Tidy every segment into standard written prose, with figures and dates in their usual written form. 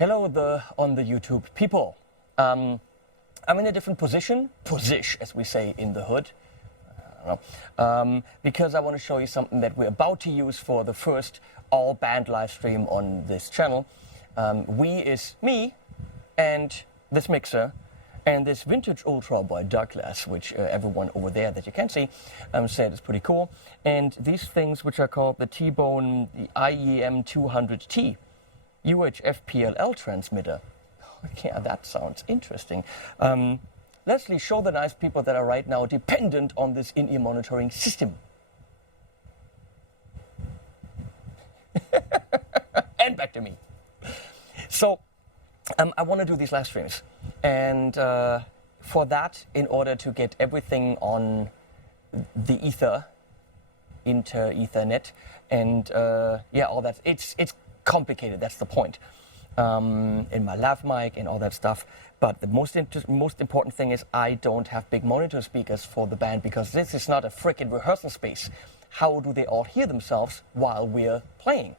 Hello on the YouTube people. I'm in a different position as we say in the hood, because I want to show you something that we're about to use for the first all band live stream on this channel. We is me and this mixer and this vintage Ultra by Douglas, which everyone over there that you can see said is pretty cool. And these things, which are called the tBone, the IEM200 UHF PLL transmitter. Yeah, that sounds interesting. Leslie, show the nice people that are right now dependent on this in-ear monitoring system. And back to me. So, I want to do these live streams. And for that, in order to get everything on the ether, Ethernet, and yeah, all that, it's complicated, that's the point. In my lav mic and all that stuff. But the most important thing is I don't have big monitor speakers for the band, because this is not a frickin' rehearsal space. How do they all hear themselves while we're playing?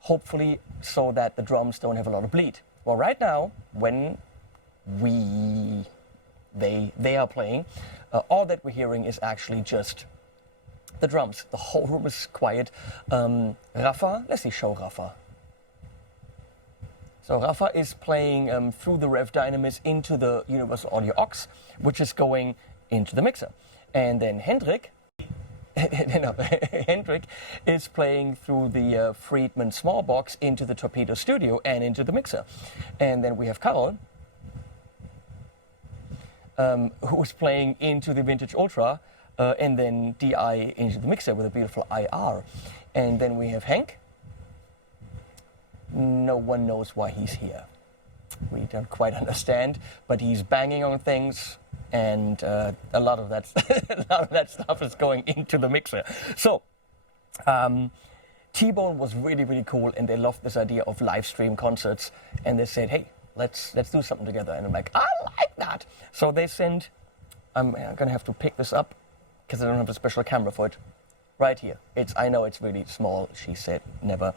Hopefully so that the drums don't have a lot of bleed. Well, right now, when they are playing, all that we're hearing is actually just the drums. The whole room is quiet. Rafa, let's see, show Rafa. So Rafa is playing through the Rev Dynamis into the Universal Audio Aux, which is going into the mixer. And then Hendrik is playing through the Friedman small box into the Torpedo Studio and into the mixer. And then we have Karol, who is playing into the Vintage Ultra, and then DI into the mixer with a beautiful IR. And then we have Henk. No one knows why he's here. We don't quite understand, but he's banging on things, and a lot of that stuff is going into the mixer. So, tBone was really, really cool, and they loved this idea of live stream concerts, and they said, hey, let's do something together. And I'm like, I like that. So they sent, I'm gonna have to pick this up because I don't have a special camera for it. Right here. I know it's really small. She said never.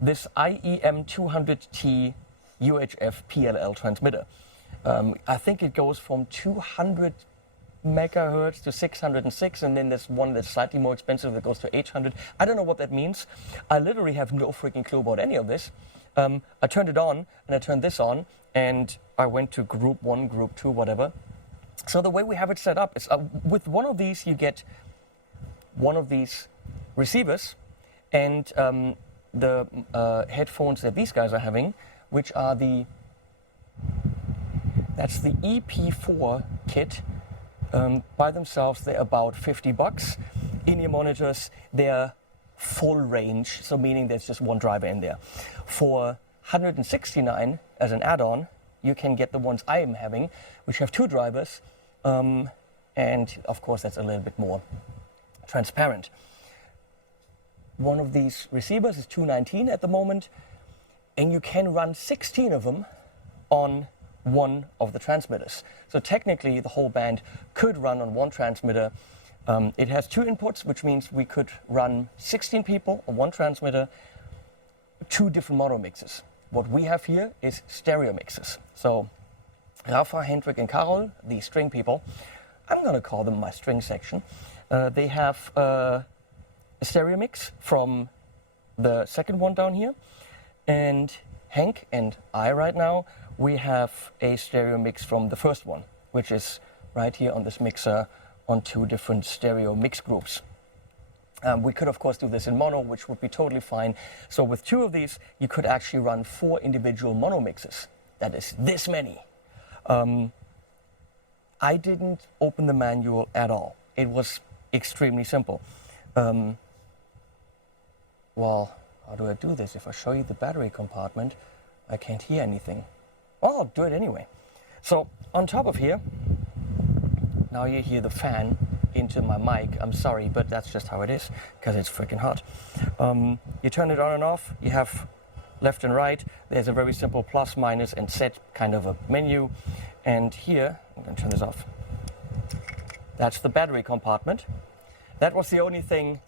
This IEM200 UHF PLL transmitter. I think it goes from 200 megahertz to 606, and then there's one that's slightly more expensive that goes to 800. I don't know what that means. I literally have no freaking clue about any of this. I turned it on, and I turned this on, and I went to group 1, group 2, whatever. So the way we have it set up is with one of these, you get one of these receivers, and the headphones that these guys are having, which are that's the EP4 kit. By themselves, they're about $50. In-ear monitors, they're full range, so meaning there's just one driver in there. For $169 as an add-on, you can get the ones I am having, which have 2 drivers, and of course that's a little bit more transparent. One of these receivers is $219 at the moment, and you can run 16 of them on one of the transmitters. So technically, the whole band could run on one transmitter. It has 2 inputs, which means we could run 16 people on one transmitter, 2 different mono mixes. What we have here is stereo mixes. So Rafa, Hendrik, and Karol, the string people, I'm going to call them my string section. They have a stereo mix from the second one down here, and Henk and I right now, we have a stereo mix from the first one, which is right here on this mixer on 2 different stereo mix groups. We could of course do this in mono, which would be totally fine. So with 2 of these, you could actually run 4 individual mono mixes. That is this many. I didn't open the manual at all. It was extremely simple. Well, how do I do this? If I show you the battery compartment, I can't hear anything. Well, I'll do it anyway. So on top of here, now you hear the fan into my mic. I'm sorry, but that's just how it is, because it's freaking hot. You turn it on and off. You have left and right. There's a very simple plus, minus, and set kind of a menu. And here, I'm going to turn this off. That's the battery compartment. That was the only thing.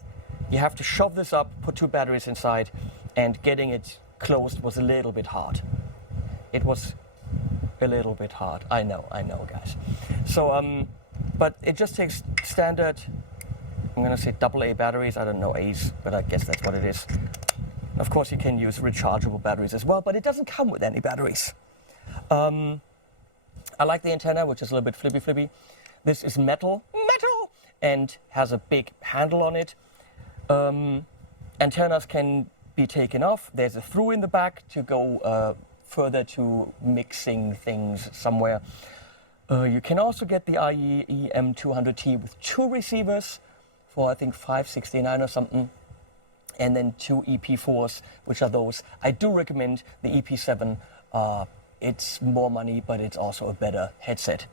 You have to shove this up, put 2 batteries inside, and getting it closed was a little bit hard. It was a little bit hard. I know, guys. So, but it just takes standard, I'm gonna say AA batteries. I don't know A's, but I guess that's what it is. Of course, you can use rechargeable batteries as well, but it doesn't come with any batteries. I like the antenna, which is a little bit flippy. This is metal, and has a big handle on it. Antennas can be taken off. There's a through in the back to go further to mixing things somewhere. You can also get the IEM200T with 2 receivers for I think $569 or something, and then 2 EP4s, which are those. I do recommend the EP7. It's more money, but it's also a better headset.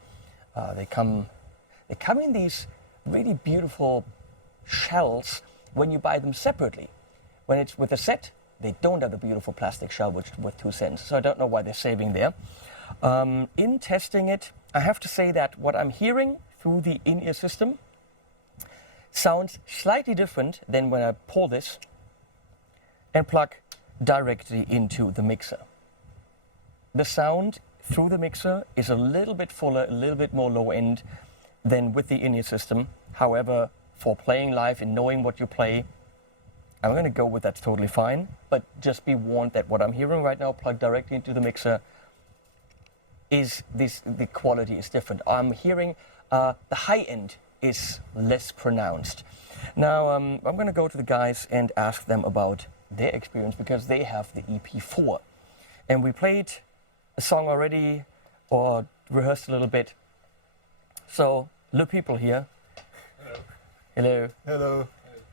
They come in these really beautiful shells when you buy them separately. When it's with a set, they don't have the beautiful plastic shell with 2 cents. So I don't know why they're saving there. In testing it, I have to say that what I'm hearing through the in-ear system sounds slightly different than when I pull this and plug directly into the mixer. The sound through the mixer is a little bit fuller, a little bit more low end than with the in-ear system. However, for playing live and knowing what you play, I'm going to go with that's totally fine. But just be warned that what I'm hearing right now plugged directly into the mixer is the quality is different. I'm hearing the high end is less pronounced. Now, I'm going to go to the guys and ask them about their experience because they have the EP4. And we played a song already or rehearsed a little bit. So, little people here. Hello. Hello.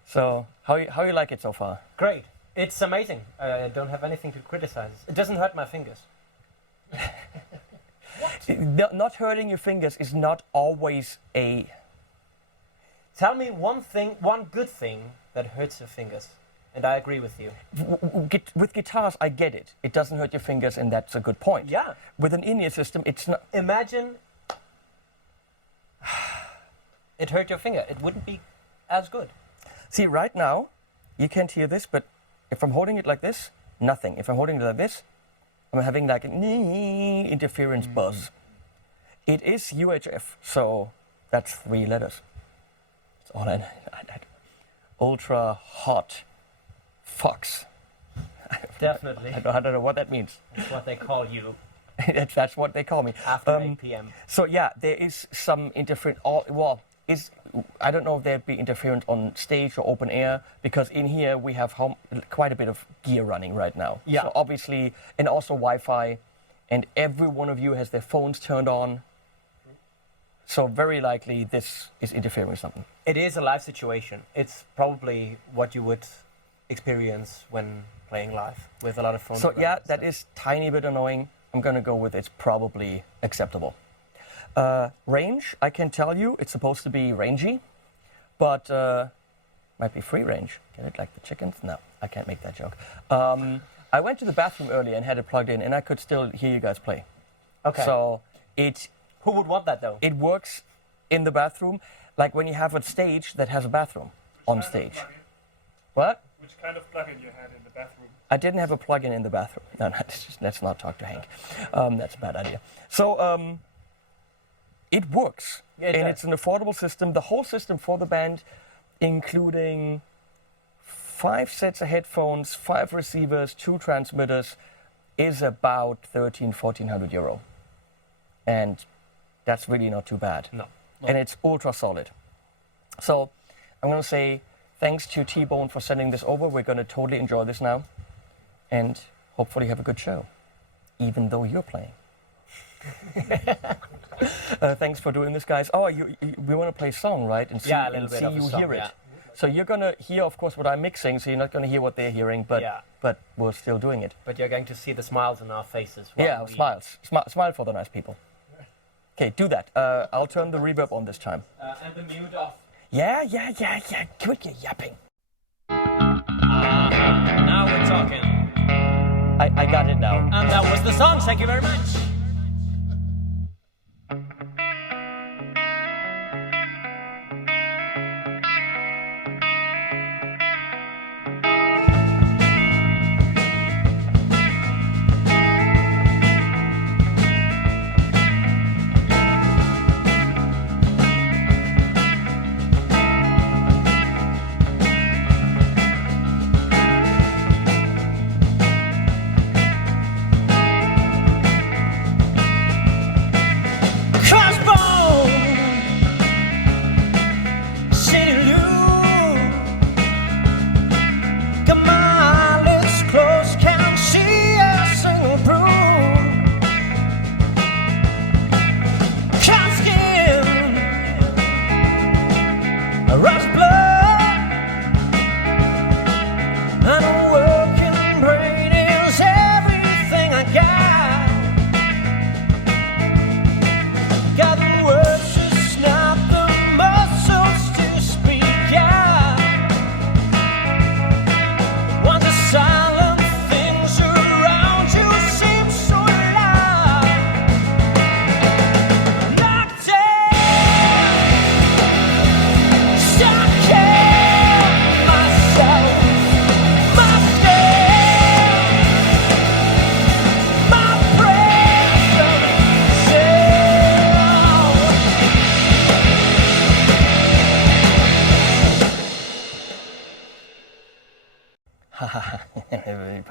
So, how you like it so far? Great. It's amazing. I don't have anything to criticize. It doesn't hurt my fingers. What? Not hurting your fingers is not always a... Tell me one good thing that hurts your fingers. And I agree with you. With guitars, I get it. It doesn't hurt your fingers, and that's a good point. Yeah. With an in-ear system, it's not... Imagine it hurt your finger. It wouldn't be as good. See, right now, you can't hear this, but if I'm holding it like this, nothing. If I'm holding it like this, I'm having like an interference buzz. It is UHF, so that's 3 letters. That's all I ultra hot Fox. Definitely. I don't know what that means. That's what they call you. That's what they call me. After 8 p.m. So yeah, there is some interference. I don't know if there'd be interference on stage or open air, because in here we have quite a bit of gear running right now. Yeah. So obviously, and also Wi-Fi, and every one of you has their phones turned on. So very likely this is interfering with something. It is a live situation. It's probably what you would experience when playing live with a lot of phones. So yeah, that is tiny bit annoying. I'm gonna go with it's probably acceptable. Range, I can tell you, it's supposed to be rangy, but might be free range. Get it like the chickens? No, I can't make that joke. I went to the bathroom earlier and had it plugged in, and I could still hear you guys play. Okay. So who would want that though? It works in the bathroom, like when you have a stage that has a bathroom on stage. What? Which kind of plug-in you had in the bathroom? I didn't have a plug-in in the bathroom. No, let's not talk to Hank. That's a bad idea. So it works, and it's an affordable system. The whole system for the band, including 5 sets of headphones, 5 receivers, 2 transmitters, is about 1,400 euro. And that's really not too bad. No. And it's ultra solid. So I'm going to say thanks to tBone for sending this over. We're going to totally enjoy this now and hopefully have a good show, even though you're playing. Thanks for doing this, guys. Oh, we want to play a song, right? And see, yeah, a little bit of you a song, hear it. Yeah. So you're going to hear, of course, what I'm mixing, so you're not going to hear what they're hearing, but we're still doing it. But you're going to see the smiles on our faces. Yeah, smiles. Smile for the nice people. Okay, do that. I'll turn the reverb on this time. And the mute off. Yeah. Quit your yapping. Now we're talking. I got it now. And that was the song. Thank you very much.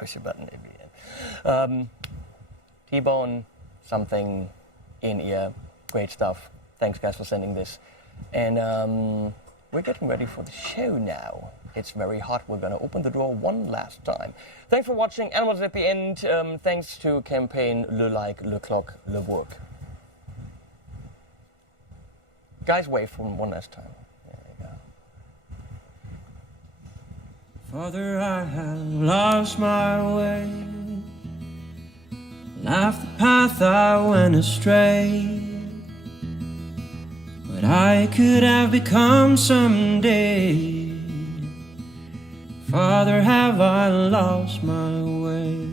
push a button in the end. tBone, something in ear, great stuff. Thanks guys for sending this. And we're getting ready for the show now. It's very hot. We're gonna open the door one last time. Thanks for watching. Animals at the end. Thanks to campaign Le Like, Le Clock, Le Work. Guys, wave from one last time. There you go. Father, I have lost my way, left the path I went astray, what I could have become someday. Father, have I lost my way?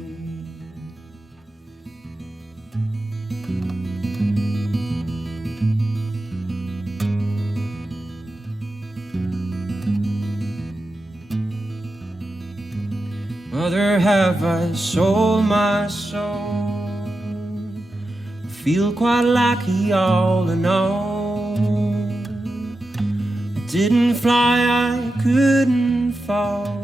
Mother, have I sold my soul? I feel quite lucky all in all. I didn't fly, I couldn't fall.